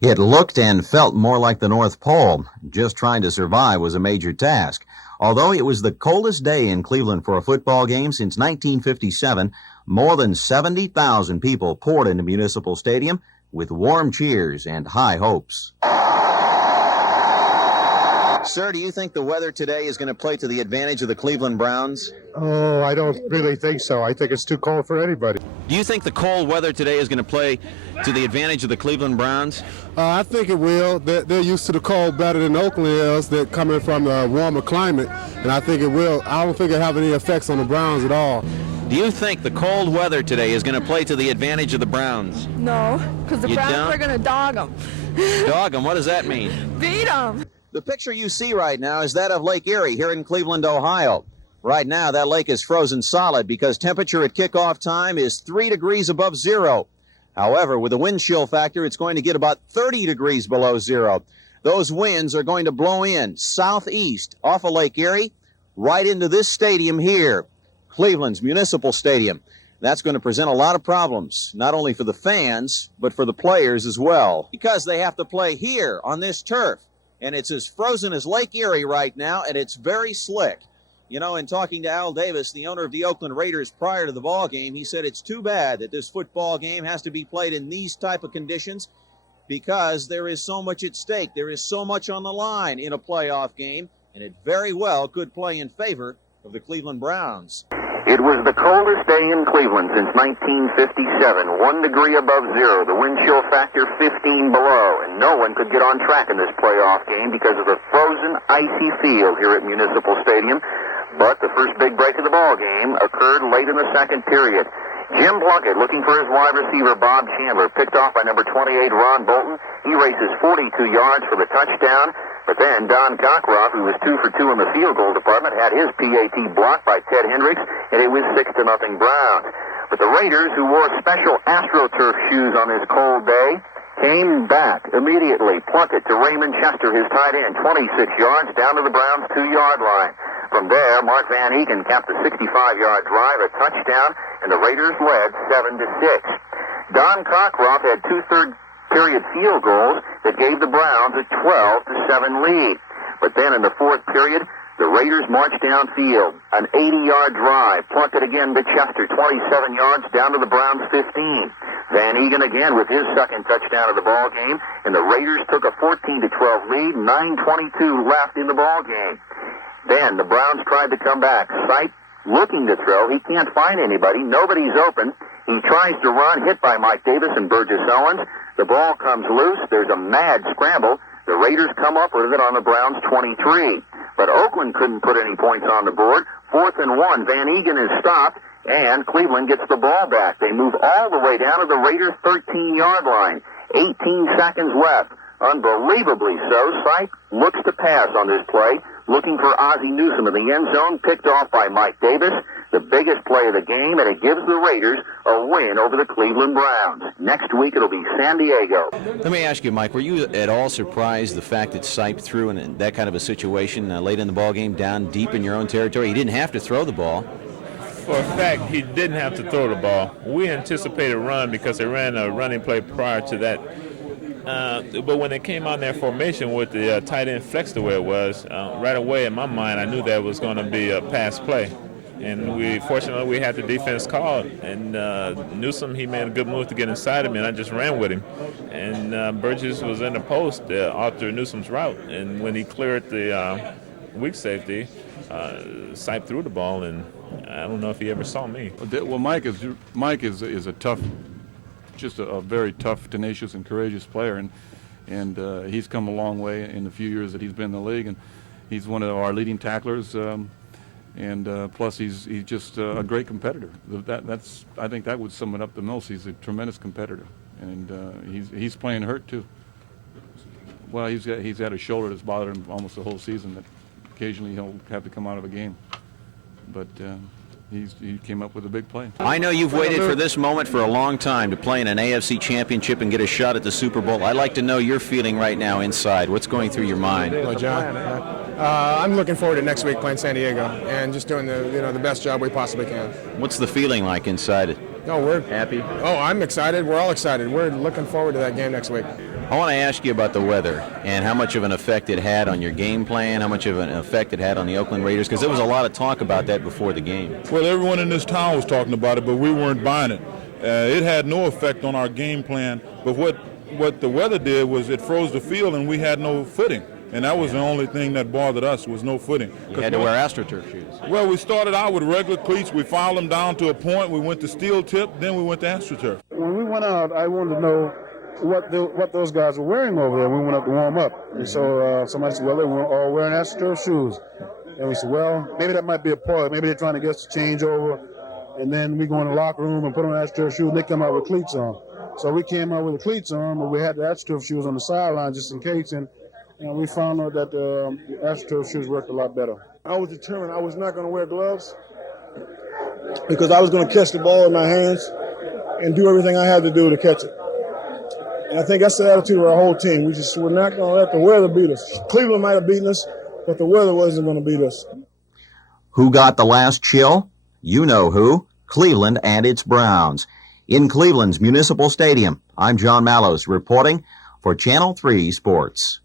It looked and felt more like the North Pole. Just trying to survive was a major task. Although it was the coldest day in Cleveland for a football game since 1957, more than 70,000 people poured into Municipal Stadium with warm cheers and high hopes. Sir, do you think the weather today is going to play to the advantage of the Cleveland Browns? Oh, I don't really think so. I think it's too cold for anybody. Do you think the cold weather today is going to play to the advantage of the Cleveland Browns? I think it will. They're used to the cold better than Oakland is. They're coming from a warmer climate, and I think it will. I don't think it'll have any effects on the Browns at all. Do you think the cold weather today is going to play to the advantage of the Browns? No, because the Browns are going to dog them. Dog them? What does that mean? Beat them. The picture you see right now is that of Lake Erie here in Cleveland, Ohio. Right now, that lake is frozen solid because temperature at kickoff time is 3 degrees above zero. However, with the wind chill factor, it's going to get about 30 degrees below zero. Those winds are going to blow in southeast off of Lake Erie right into this stadium here, Cleveland's Municipal Stadium. That's going to present a lot of problems, not only for the fans, but for the players as well, because they have to play here on this turf. And it's as frozen as Lake Erie right now, and it's very slick. You know, in talking to Al Davis, the owner of the Oakland Raiders, prior to the ball game, he said it's too bad that this football game has to be played in these type of conditions because there is so much at stake. There is so much on the line in a playoff game, and it very well could play in favor of the Cleveland Browns. It was the coldest day in Cleveland since 1957, 1 degree above zero, the wind chill factor 15 below, and no one could get on track in this playoff game because of the frozen, icy field here at Municipal Stadium. But the first big break of the ball game occurred late in the second period. Jim Plunkett, looking for his wide receiver, Bob Chandler, picked off by number 28, Ron Bolton. He races 42 yards for the touchdown. But then Don Cockroft, who was 2 for 2 in the field goal department, had his PAT blocked by Ted Hendricks, and it was 6-0 Browns. But the Raiders, who wore special AstroTurf shoes on this cold day, came back immediately. Plunkett to Raymond Chester, his tight end, 26 yards down to the Browns' 2-yard line. From there, Mark Van Eeken capped a 65-yard drive, a touchdown, and the Raiders led 7-6. Don Cockroft had 2 third-period field goals that gave the Browns a 12-7 lead. But then in the fourth period, the Raiders marched downfield. An 80-yard drive. Plunkett again to Chester, 27 yards down to the Browns' 15. Van Eegen again with his second touchdown of the ball game, and the Raiders took a 14-12 lead, 9:22 left in the ball game. Then the Browns tried to come back. Sipe looking to throw. He can't find anybody. Nobody's open. He tries to run, hit by Mike Davis and Burgess Owens. The ball comes loose. There's a mad scramble. The Raiders come up with it on the Browns' 23. But Oakland couldn't put any points on the board. 4th and 1. Van Eegen is stopped, and Cleveland gets the ball back. They move all the way down to the Raiders' 13-yard line. 18 seconds left. Unbelievably so, Sipe looks to pass on this play, looking for Ozzie Newsome in the end zone, picked off by Mike Davis. The biggest play of the game, and it gives the Raiders a win over the Cleveland Browns. Next week, it'll be San Diego. Let me ask you, Mike, were you at all surprised the fact that Sipe threw in that kind of a situation late in the ball game, down deep in your own territory? He didn't have to throw the ball. For a fact, he didn't have to throw the ball. We anticipated a run because they ran a running play prior to that. But when they came out in their formation with the tight end flex the way it was, right away in my mind, I knew that was going to be a pass play. And fortunately, we had the defense called. And Newsome, he made a good move to get inside of me, and I just ran with him. And Burgess was in the post after Newsome's route. And when he cleared the weak safety, Sipe threw the ball, and I don't know if he ever saw me. Well, Mike is a tough, just a very tough, tenacious, and courageous player, and he's come a long way in the few years that he's been in the league, and he's one of our leading tacklers, and plus he's just a great competitor. I think that would sum it up the most. He's a tremendous competitor, and he's playing hurt too. Well, he's had a shoulder that's bothered him almost the whole season. That occasionally he'll have to come out of a game, but. He came up with a big play. I know you've waited for this moment for a long time to play in an AFC championship and get a shot at the Super Bowl. I'd like to know your feeling right now inside. What's going through your mind? Hello, John. I'm looking forward to next week playing San Diego and just doing the best job we possibly can. What's the feeling like inside? No, we're happy. Oh, I'm excited. We're all excited. We're looking forward to that game next week. I want to ask you about the weather and how much of an effect it had on your game plan, how much of an effect it had on the Oakland Raiders, because there was a lot of talk about that before the game. Well, everyone in this town was talking about it, but we weren't buying it. It had no effect on our game plan, but what the weather did was it froze the field and we had no footing. And that was the only thing that bothered us, was no footing. You had to wear AstroTurf shoes. Well, we started out with regular cleats. We filed them down to a point. We went to steel tip, then we went to AstroTurf. When we went out, I wanted to know what those guys were wearing over there. We went up to warm up. And so somebody said, well, they were all wearing AstroTurf shoes. And we said, well, maybe that might be a part. Maybe they're trying to get us to change over. And then we go in the locker room and put on AstroTurf shoes, and they come out with cleats on. So we came out with the cleats on, but we had the AstroTurf shoes on the sideline just in case. And we found out that the AstroTurf shoes worked a lot better. I was determined I was not going to wear gloves because I was going to catch the ball in my hands and do everything I had to do to catch it. And I think that's the attitude of our whole team. We're not going to let the weather beat us. Cleveland might have beaten us, but the weather wasn't going to beat us. Who got the last chill? You know who. Cleveland and its Browns. In Cleveland's Municipal Stadium, I'm John Mallows reporting for Channel 3 Sports.